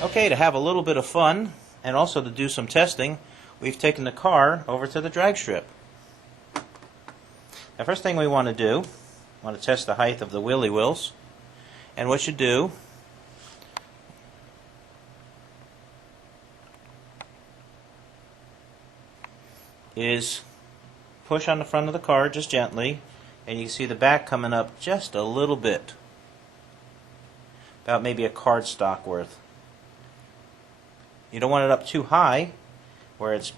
Okay, to have a little bit of fun and also to do some testing, we've taken the car over to the drag strip. The first thing we want to do, test the height of the wheelie wheels. And what you do is push on the front of the car just gently, and you can see the back coming up just a little bit, about maybe a cardstock worth. You don't want it up too high where it's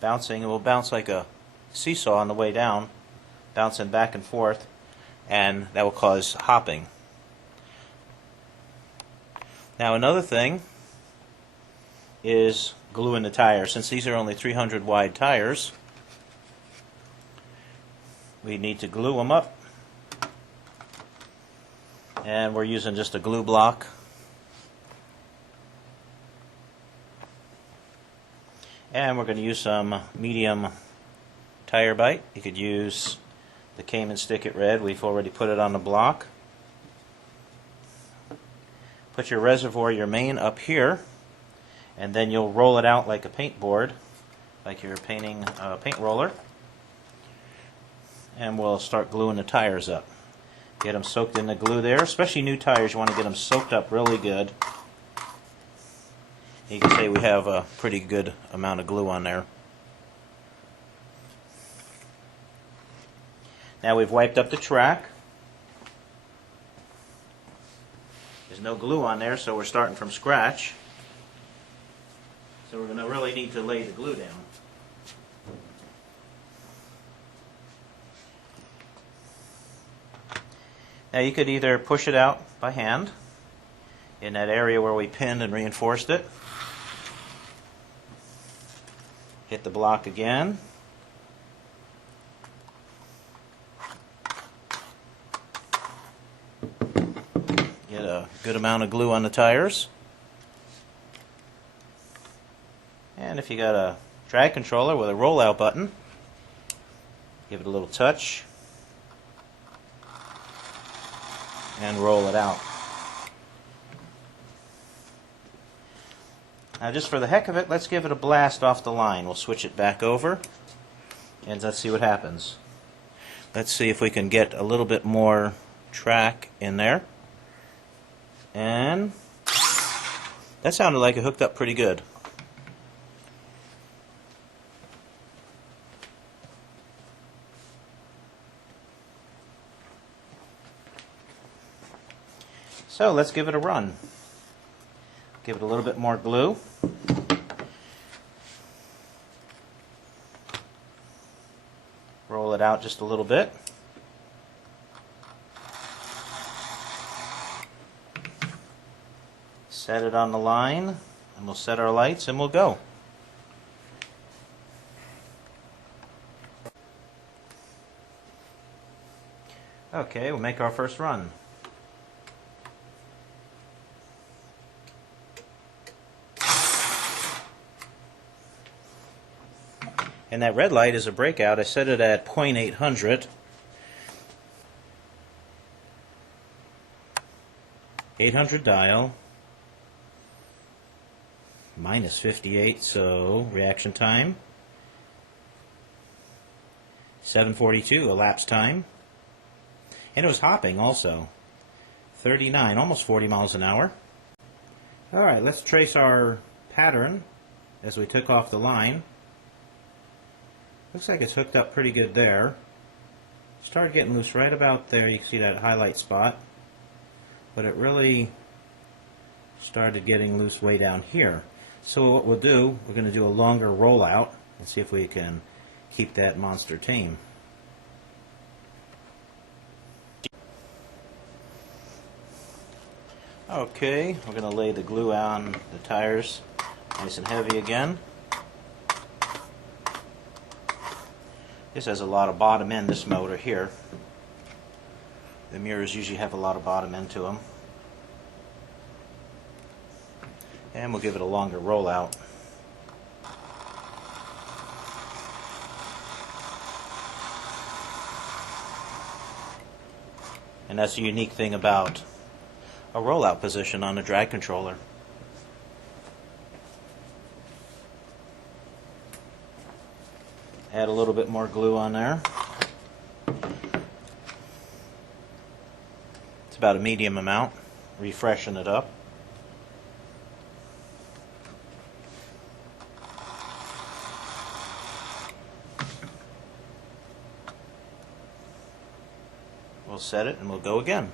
bouncing. It will bounce like a seesaw on the way down, bouncing back and forth, and that will cause hopping. Now another thing is gluing the tires. Since these are only 300 wide tires, we need to glue them up, and we're using just a glue block. And we're going to use some medium tire bite. You could use the Cayman Stick It Red. We've already put it on the block. Put your reservoir, your main, up here, and then you'll roll it out like a paint board, like you're painting a paint roller. And we'll start gluing the tires up. Get them soaked in the glue there. Especially new tires, you want to get them soaked up really good. You can see we have a pretty good amount of glue on there. Now we've wiped up the track. There's no glue on there, so we're starting from scratch. So we're going to really need to lay the glue down. Now you could either push it out by hand in that area where we pinned and reinforced it. Hit the block again. Get a good amount of glue on the tires. And if you got a drag controller with a rollout button, give it a little touch and roll it out. Now just for the heck of it, let's give it a blast off the line. We'll switch it back over and let's see what happens. Let's see if we can get a little bit more track in there. And that sounded like it hooked up pretty good. So let's give it a run. Give it a little bit more glue. Roll it out just a little bit. Set it on the line, and we'll set our lights and we'll go. Okay, we'll make our first run. And that red light is a breakout. I set it at 0.800. 800 dial. Minus 58, so reaction time. 7:42, elapsed time. And it was hopping also. 39, almost 40 miles an hour. Alright, let's trace our pattern as we took off the line. Looks like it's hooked up pretty good there. Started getting loose right about there. You can see that highlight spot. But it really started getting loose way down here. So what we'll do, we're going to do a longer rollout and see if we can keep that monster tame. Okay, we're going to lay the glue on the tires nice and heavy again. This has a lot of bottom end, this motor here. The mirrors usually have a lot of bottom end to them. And we'll give it a longer rollout. And that's the unique thing about a rollout position on the drag controller. Add a little bit more glue on there. It's about a medium amount. Refreshen it up. We'll set it and we'll go again.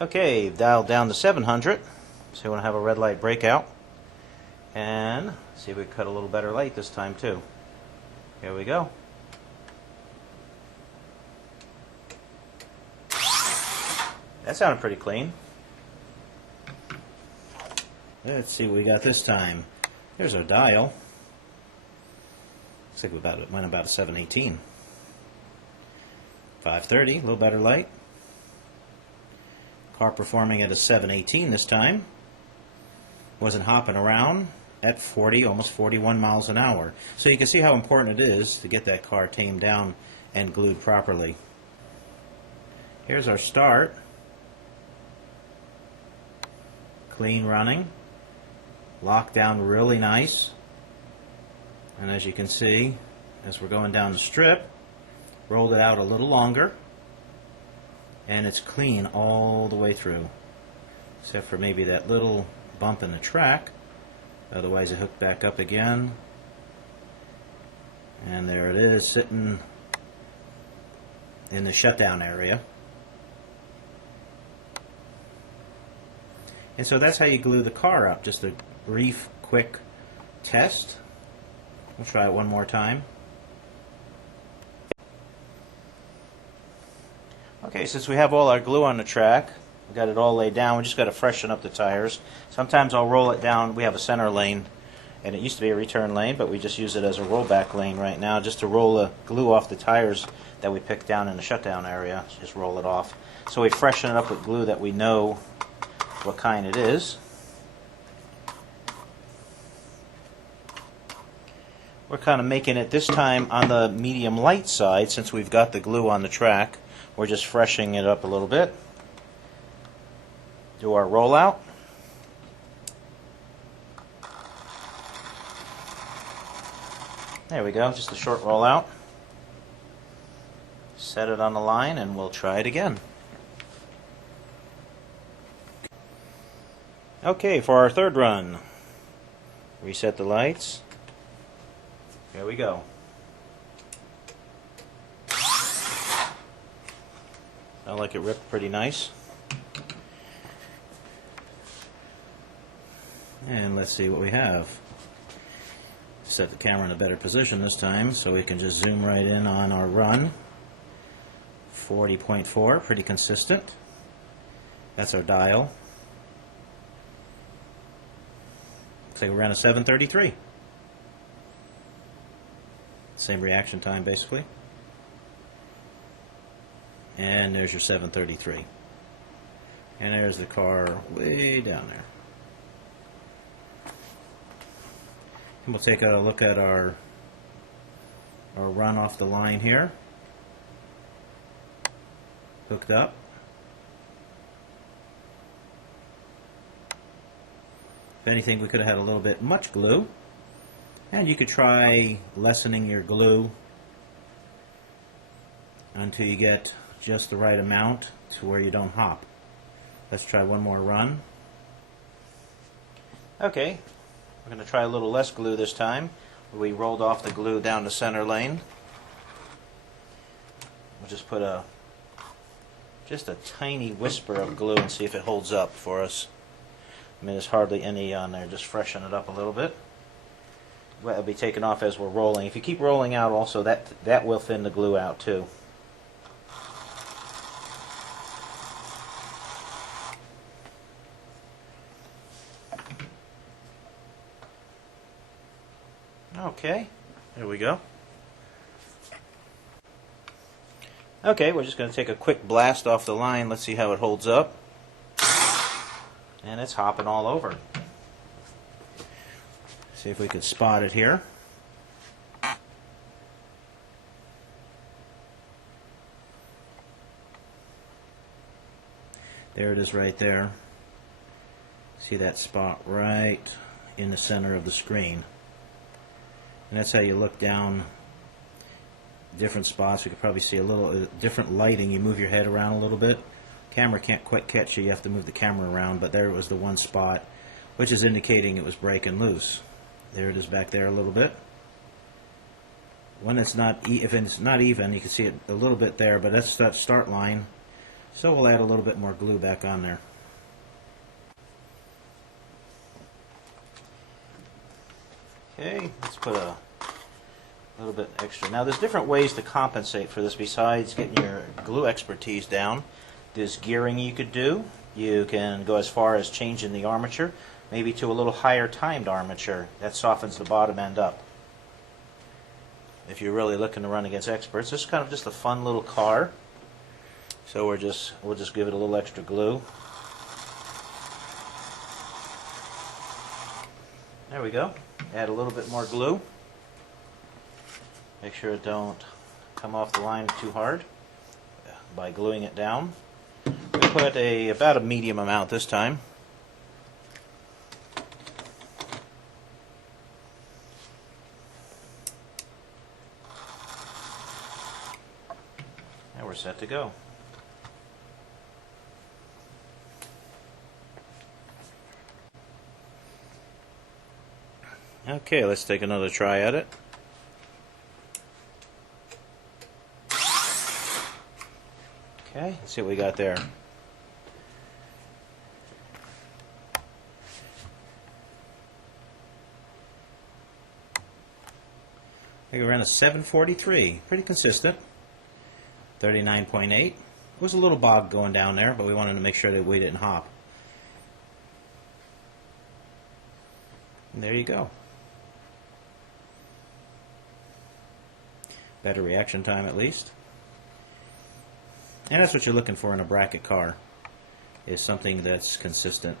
Okay, dialed down to 700. So we want to have a red light breakout. And see if we can cut a little better light this time too. Here we go. That sounded pretty clean. Let's see what we got this time. Here's our dial. Looks like we went about a 718. 530, a little better light. Car performing at a 718 this time. Wasn't hopping around at 40, almost 41 miles an hour. So you can see how important it is to get that car tamed down and glued properly. Here's our start. Clean running. Lockdown really nice. And as you can see, as we're going down the strip, rolled it out a little longer. And it's clean all the way through. Except for maybe that little bump in the track. Otherwise it hooked back up again. And there it is, sitting in the shutdown area. And so that's how you glue the car up. Just a brief, quick test. We'll try it one more time. Okay, since we have all our glue on the track, we got it all laid down, we just got to freshen up the tires. Sometimes I'll roll it down. We have a center lane, and it used to be a return lane, but we just use it as a rollback lane right now, just to roll the glue off the tires that we picked down in the shutdown area. Just roll it off. So we freshen it up with glue that we know what kind it is. We're kind of making it this time on the medium light side since we've got the glue on the track. We're just freshening it up a little bit. Do our rollout. There we go, just a short rollout. Set it on the line and we'll try it again. Okay, for our third run, reset the lights. Here we go. Sound like it ripped pretty nice. And let's see what we have. Set the camera in a better position this time so we can just zoom right in on our run. 40.4, pretty consistent. That's our dial. Looks like we ran a 733. Same reaction time basically. And there's your 733. And there's the car way down there. And we'll take a look at our run off the line here. Hooked up. If anything, we could have had a little bit much glue. And you could try lessening your glue until you get just the right amount to where you don't hop. Let's try one more run. Okay, we're going to try a little less glue this time. We rolled off the glue down the center lane. We'll just put just a tiny whisper of glue and see if it holds up for us. I mean, there's hardly any on there. Just freshen it up a little bit. It'll be taken off as we're rolling. If you keep rolling out also, that will thin the glue out too. Okay, there we go. Okay, we're just going to take a quick blast off the line. Let's see how it holds up. And it's hopping all over. See if we could spot it here. There it is right there. See that spot right in the center of the screen. And that's how you look down different spots. You could probably see a little different lighting. You move your head around a little bit. Camera can't quite catch you. You have to move the camera around, but there was the one spot, which is indicating it was breaking loose. There it is back there a little bit. When it's not, if it's not even, you can see it a little bit there, but that's that start line. So we'll add a little bit more glue back on there. Okay, let's put a little bit extra. Now there's different ways to compensate for this besides getting your glue expertise down. There's gearing you could do. You can go as far as changing the armature, maybe to a little higher timed armature. That softens the bottom end up. If you're really looking to run against experts, this is kind of just a fun little car. So we'll just give it a little extra glue. There we go. Add a little bit more glue. Make sure it don't come off the line too hard by gluing it down. We put about a medium amount this time. Now we're set to go. Okay, let's take another try at it. Okay, let's see what we got there. We ran a 743, pretty consistent. 39.8. Was a little bog going down there, but we wanted to make sure that we didn't hop. And there you go. Better reaction time at least. And that's what you're looking for in a bracket car, is something that's consistent.